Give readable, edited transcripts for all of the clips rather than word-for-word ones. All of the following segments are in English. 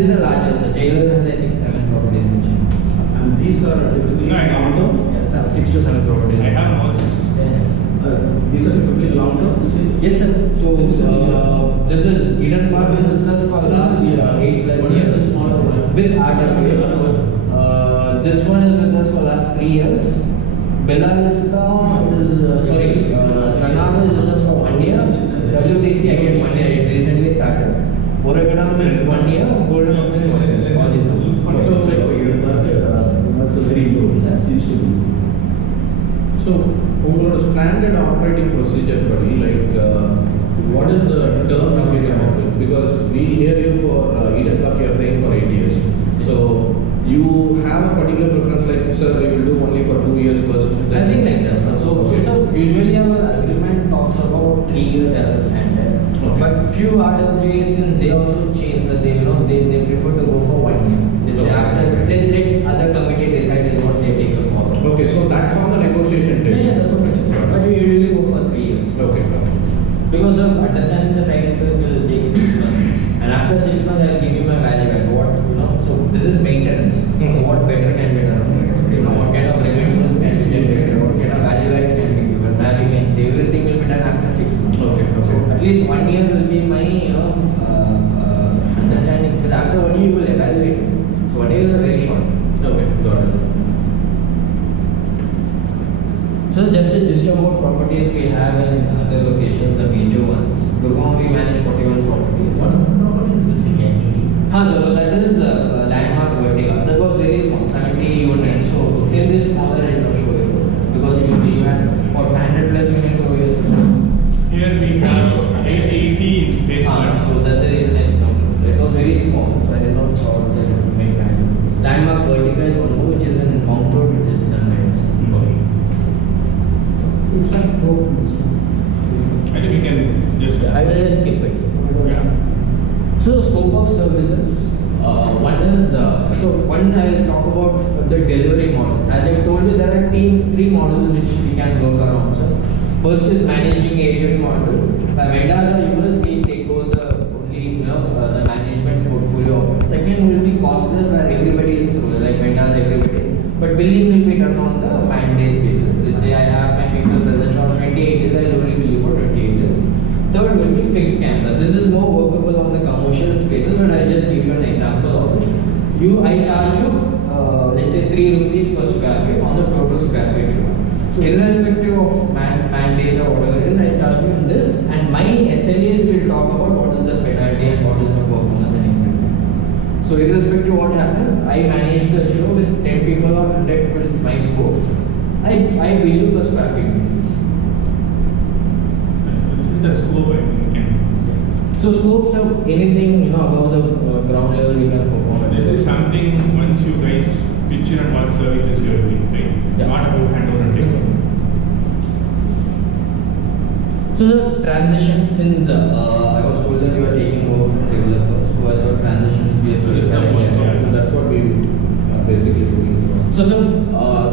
this is the largest. Jailor has I think 7 properties in Chennai. And these are typically No, I don't know. Yes, 6 to 7 properties. I have notes. Yes. these are typically long term. Yes, sir. So this is Eden Park is with us for last 8 plus years with RWA. This one is with us for last 3 years. Bella Vista is Ranada is with us for 1 year. WTC again 1 year. It recently started. Oragadam is 1 year. Golden Open is 1 year. All these are. That's a very low. That seems to be. So, over standard operating procedure, buddy, like what is the term of your office? Because we hear you for Eden Park, you are saying for 8 years. So, you have a particular preference, like, sir, we will do only for 2 years first. Nothing like that. So usually our agreement talks about 3 years as a standard. Okay. But few RWAs since they also change that they prefer to go for 1 year. It's Okay. after they let other committee decide is what they take a call. Okay, so that's on the negotiation table. Yeah, that's okay. But we usually go for 3 years. Okay. Because of understanding the site itself will take 6 months. And after 6 months I'll give you my value add. So this is maintenance. So what better can be done? What kind of revenues can be generated? What kind of value adds can be given? Where we can say everything will be done after 6 months. Okay. At least 1 year will be my understanding. Because after 1 year you will evaluate. So 1 year is very short. Okay, got it. So just a list of what properties we have in other locations, the major ones. Gurgaon we manage 41 properties. One property is missing actually. So that is Landmark Vertica. That was very small, 70 units. So since it's smaller, I will not show you because you had for 500 plus units over here. Here we have 80 in phase 1. So that's the reason I did not show. So it was very small, so I did not show that it would make value. Landmark Vertica is one more, which is in Mount Road, which is done by us. Okay. It's like no. I think we can just. I will just skip it. Yeah. So scope of services, one is, one I will talk about the delivery models. As I told you, there are three models which we can work around. So first is managing agent model. By vendors are yours, we take over the only the management portfolio of it. Second will be cost plus where everybody is through, like vendors everybody. But billing will be done on the mandate basis. Let's say I have my people present on 28 days, I will only bill you for 28 days. Third will be fixed camera. This is more workable on the commercial spaces, but I'll just give you an example of it. I charge you, let's say 3 rupees per square feet on the total square feet you want. So irrespective of man days or whatever it is, I charge you in this, and my SLAs will talk about what is the penalty and what is the performance and everything. So irrespective of what happens, I manage the show with 10 people or 100 people is my scope. I bill you per square feet basis. This is the scope I think. So scopes of anything above the ground level you can perform. This is something once you guys picture and what services you are doing, right? Yeah. Not about handover and take. So the transition, since I was told that you are taking over from developers, so I thought transition would be a So this is the most That's what we are basically looking for. So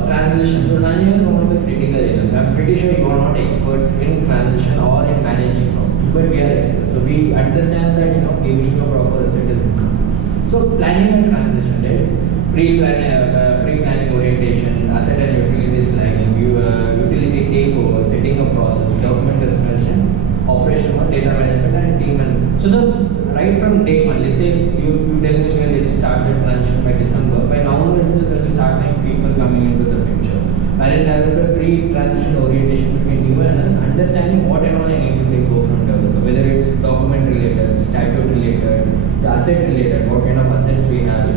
transition. So transition is one of the critical areas. I'm pretty sure you are not experts in transition or in managing problems, but we are experts. So we understand that giving you a proper asset is important. So planning a transition, right? Pre-planning orientation, asset and utilities planning, utility takeover, setting up process, document discussion, operation, data management, and team management. So right from day one, let's say you tell me, well, let's start the transition by December. By November itself, we'll start having people coming into the picture. Wherein there will be a pre-transition orientation between you and us, understanding what and all I need to take over from developer, whether it's document related, statute related, asset related, what kind of assets we have,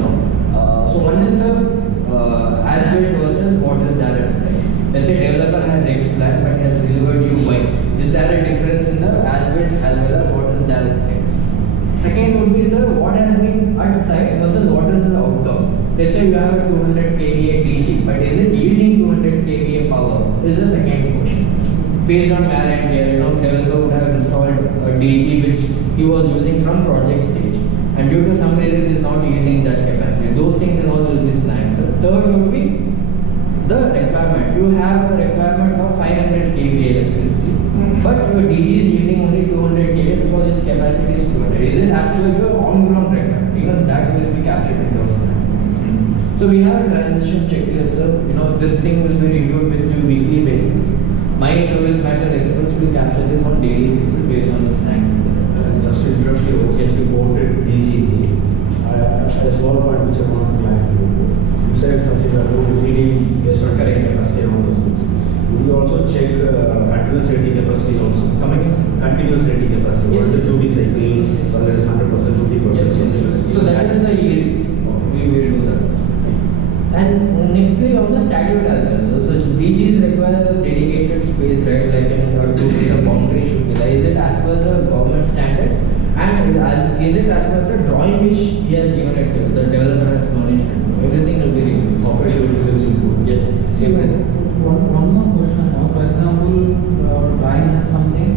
So one is as built versus what is there inside. Let's say developer has X plan but has delivered you Y. Is there a difference in the as built as well as what is there inside? Second would be, sir, what has been at site versus what is the outcome. Let's say you have a 200 kVA DG, but is it yielding 200 kVA power? Is the second question. Based on where and where, developer would have installed a DG which he was using from project stage, and due to some reason it is not yielding that capacity. Those things and all will be snagged. So third would be the requirement. You have a requirement of 500 kVA electricity, but your DG is yielding only 200 kVA because its capacity is 200. Is it as per your on-ground requirement? Even that will So we have a transition checklist, sir. This thing will be reviewed with you weekly basis. My service matter experts will capture this on daily basis based on the snag. Just to interrupt you, just reported DGE. A small point which I want to clarify. You said something about reading based on correct capacity and all those things. Will you also check continuous rating capacity also? Coming in? Continuous rating capacity. Yes, What is the yes. duty cycle? Yes, yes. Whether it's 100%, 50%. Yes, yes. So that is the yields. We will do that. And nextly on the statute as well. So DGs require a dedicated space, right? Like to the boundary should be there. Is it as per the government standard? And is it as per the drawing which he has given it to the developer has furnished? Everything will be reviewed. Operational efficiency improvement. Yes. One more question now. For example, drawing has something,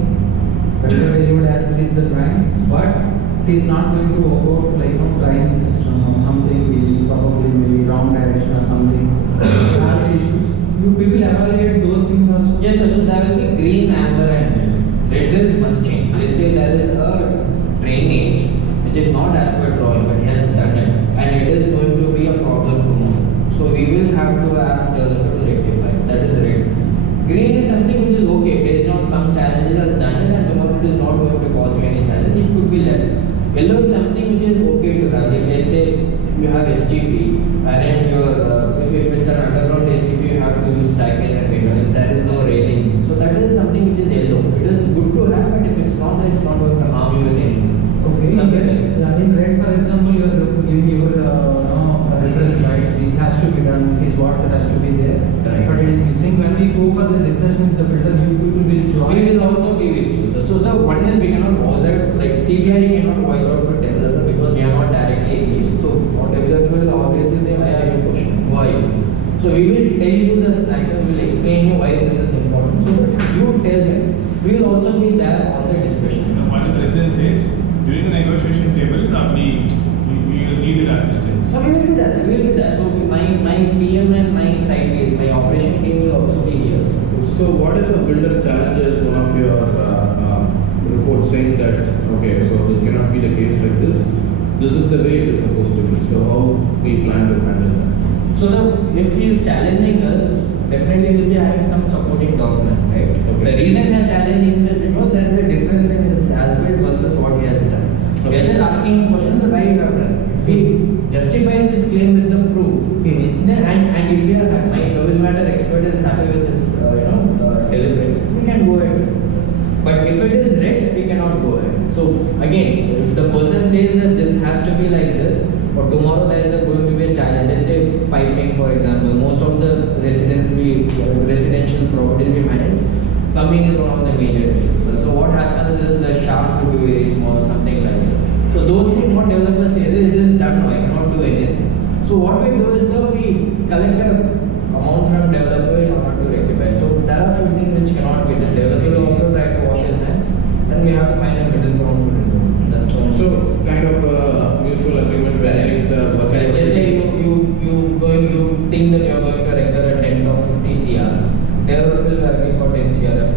whatever delivered as is the drawing, but it is not going to overload like drawing system or something, probably maybe wrong direction or something. Have issues. You people evaluate those things also. Yes, sir. So there will be green, amber, and red. Red is must change. Let's say there is a drainage which is not as per drawing, but he has done it, and it is going to be a problem tomorrow. So we will have to ask developer to rectify. That is red. Green is something which is okay based on some challenges has done it, and tomorrow it is not going to cause you any challenge. It could be left. Yellow is something which is okay to have. Like let's say you have SGP, and your if it's an underground SGP, you have to use staircase and windows. There is no railing. So that is something which is yellow. It is good to have, but if it's not, then it's not going to harm you in anything. Okay. Something like this. In red, for example, you are giving your reference, right? This has to be done. This is what has to be there. Right. But it is missing. When we go for the discussion with the builder, you people will join. We will also be with you. So one is we cannot voice out, like CBI cannot voice out to developer because we are not directly engaged. So our developer will always say, why are you questioning? Who are you? So we will tell you the snacks and we will explain you why this is important. So that you tell him. We will also be there on the discussion. What the president says, during the negotiation table, probably we will need your assistance. So we will be there. So we will be there. So my PM and my site lead, my operation team will also be here. So what if a builder challenges one of your reports saying that, okay, so this cannot be the case like this. This is the way it is supposed to be. So how we plan to handle that? So if he is challenging us, definitely we will be having some supporting document, right? Okay. The reason we are challenging him is because there is a difference in his as-built versus what he has done. We are Okay. just asking him questions why you have done. If he justifies his claim with the proof, then and if we are my service matter expert is happy with his deliberates, we can go ahead with it. But if it is red, we cannot go ahead. So again, if the person says that this has to be like this, or tomorrow there is going to be a challenge. Let's say piping, for example. Most of the residential properties we manage, plumbing is one of the major issues. So what happens is the shaft will be very small, something like that. So those things what developers say, it is done now, I cannot do anything. So what we do is, sir, we collect a amount from developer in order to rectify it. So there are few things which cannot be done. Developer will also try to wash his hands, and we have to find a middle ground to resolve. That's the only So case. kind of a mutual agreement where things are Right. Let's say you think that you are going to render a tent of 50 CR. Developer will agree for 10 CR of